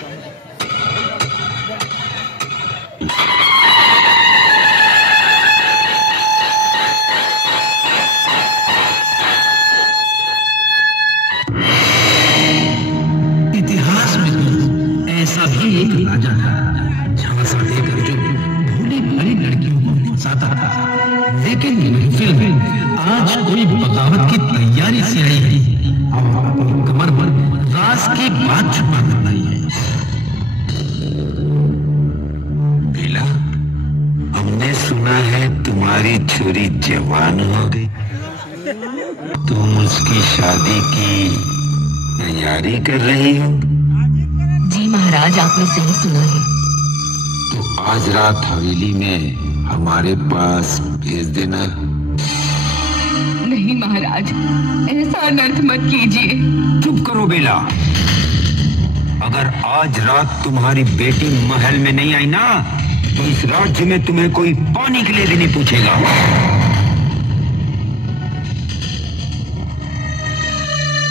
इतिहास में तो ऐसा भी एक राजा था, झांसा देकर जो भोली भाली लड़कियों को फंसाता था। लेकिन महफिल में आज कोई बगावत की तैयारी से आई है। अब अपनी कमर पर राज की बात छुपा कर लाई है। बेला, हमने सुना है तुम्हारी छोरी जवान हो गई। तुम उसकी शादी की तैयारी कर रही हो? जी महाराज, आपने सही सुना है। तो आज रात हवेली में हमारे पास भेज देना। नहीं महाराज, ऐसा अनर्थ मत कीजिए। चुप करो बेला। अगर आज रात तुम्हारी बेटी महल में नहीं आई ना, तो इस राज्य में तुम्हें कोई पानी के लिए भी नहीं पूछेगा।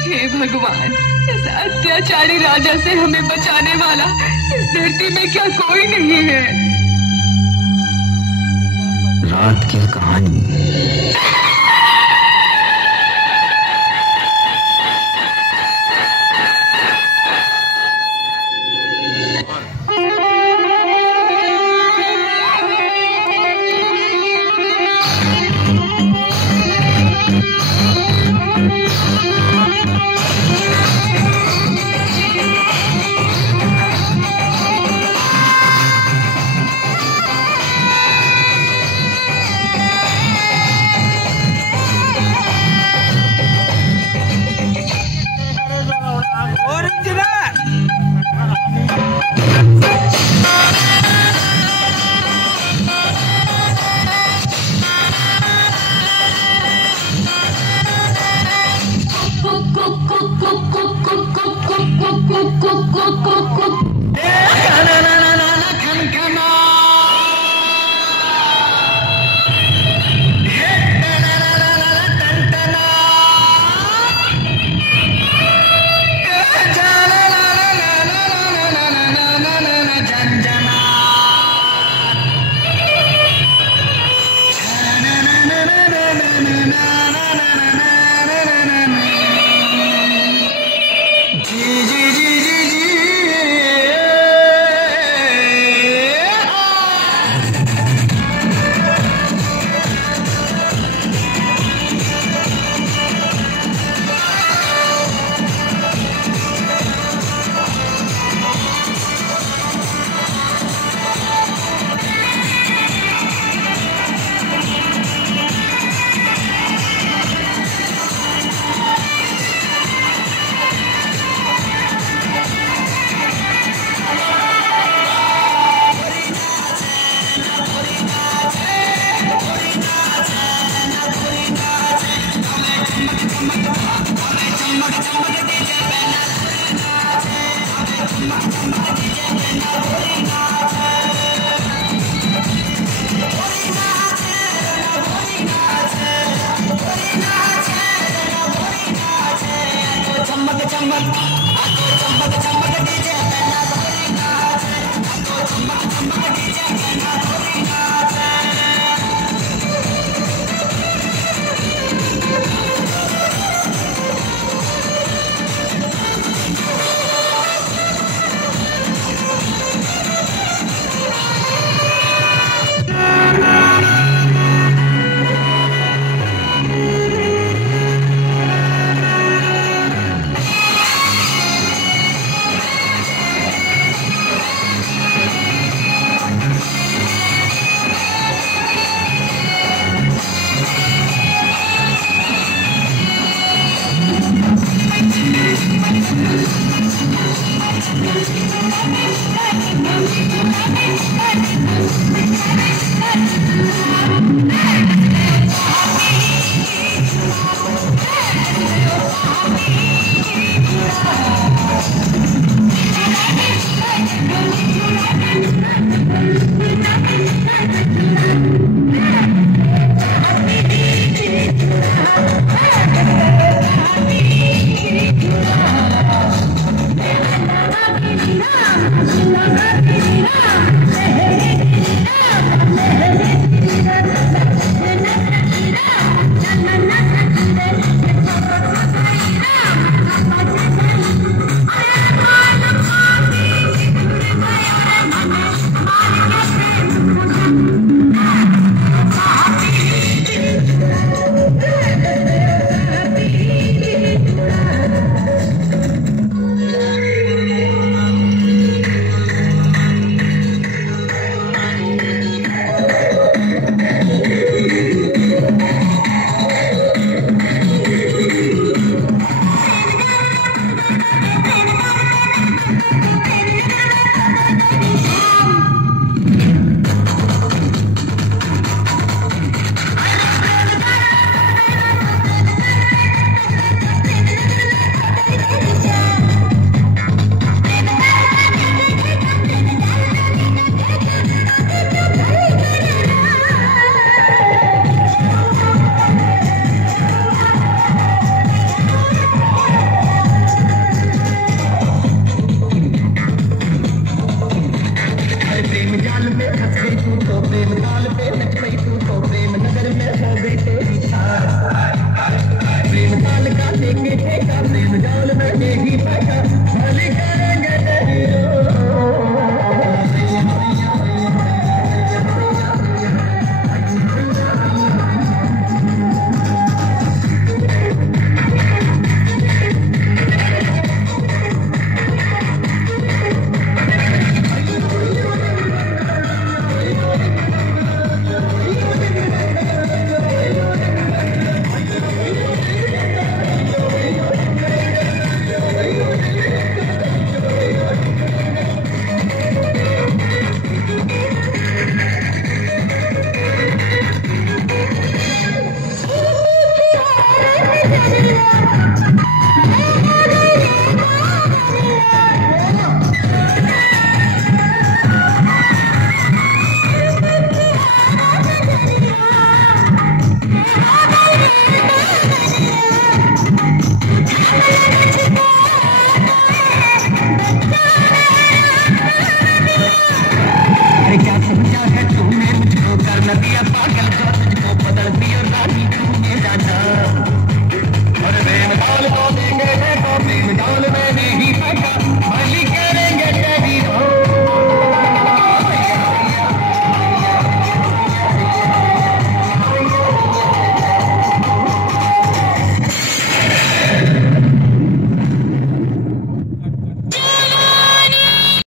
हे भगवान, इस अत्याचारी राजा से हमें बचाने वाला इस धरती में क्या कोई नहीं है? रात की कहानी।